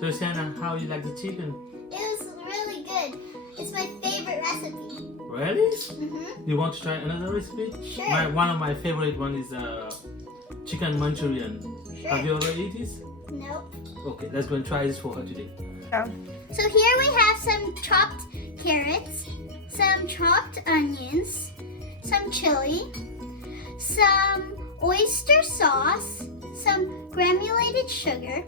So Sienna, how you like the chicken? It was really good. It's my favorite recipe. Really? Mm-hmm. You want to try another recipe? Sure. One of my favorite one is chicken Manchurian. Sure. Have you already eaten this? Nope. Okay, let's go and try this for her today. So here we have some chopped carrots, some chopped onions, some chili, some oyster sauce, some granulated sugar.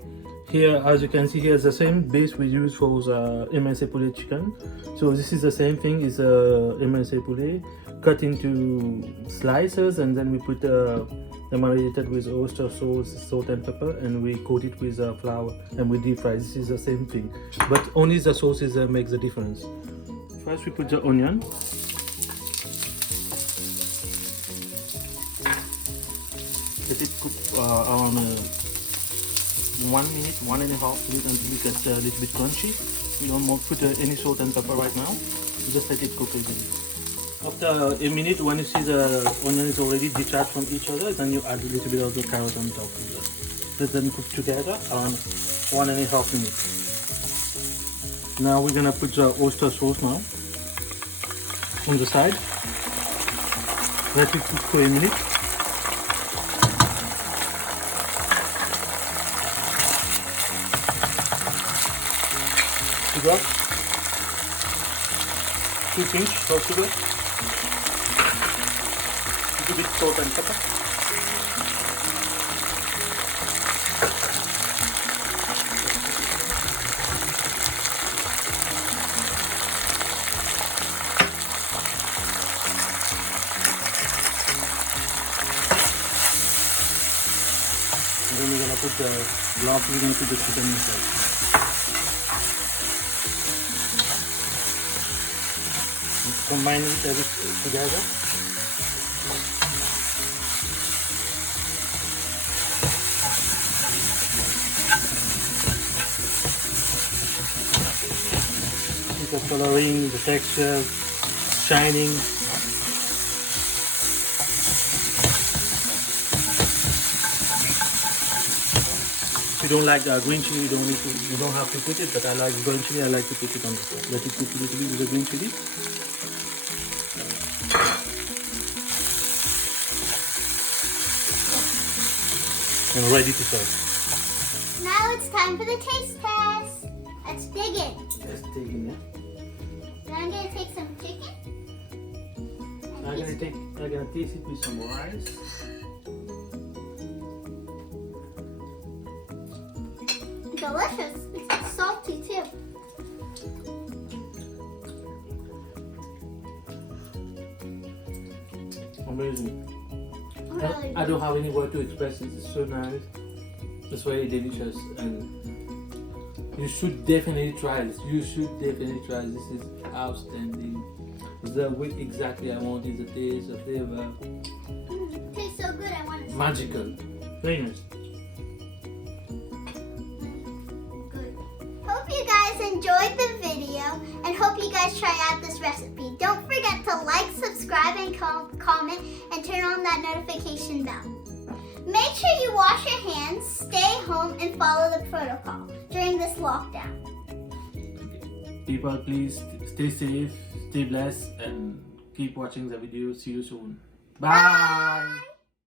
Here, as you can see, here is the same base we use for the MSA poulet chicken. So this is the same thing, is MSA poulet cut into slices, and then we put marinated with oyster sauce, salt and pepper, and we coat it with flour and we deep fry. This is the same thing, but only the sauces makes the difference. First we put the onion. Let it cook around 1 minute, 1.5 minutes until it gets a little bit crunchy. We don't want to put any salt and pepper right now. Just let it cook a bit. After a minute, when you see the onion is already detached from each other, then you add a little bit of the carrot on top. Let them cook together around 1.5 minutes. Now we're gonna put the oyster sauce now on the side. Let it cook for a minute. Sugar, 2 pinch of sugar, little bit salt and pepper. And then we're gonna put the chicken inside. Combine it together. The coloring, the texture, shining. If you don't like green chili, you don't have to put it. But I like green chili. I like to put it on the top. Let it cook a little bit with the green chili. And ready to serve. Now it's time for the taste test. Let's dig in. Let's dig in. So I'm gonna take some chicken. I'm gonna taste it with some rice. Delicious. It's salty too. Amazing. Really I don't have any word to express it. It's so nice. It's very delicious, and you should definitely try this. You should definitely try this. This is outstanding. It's the way exactly I want it. The taste, the flavor. It tastes so good. I want to. Magical. Very nice. Good. Hope you guys enjoyed the video, and hope you guys try out this recipe. Don't forget to like, subscribe, and comment, and turn on that notification bell. Make sure you wash your hands, stay home, and follow the protocol during this lockdown. People, please stay safe, stay blessed, and keep watching the video. See you soon. Bye. Bye.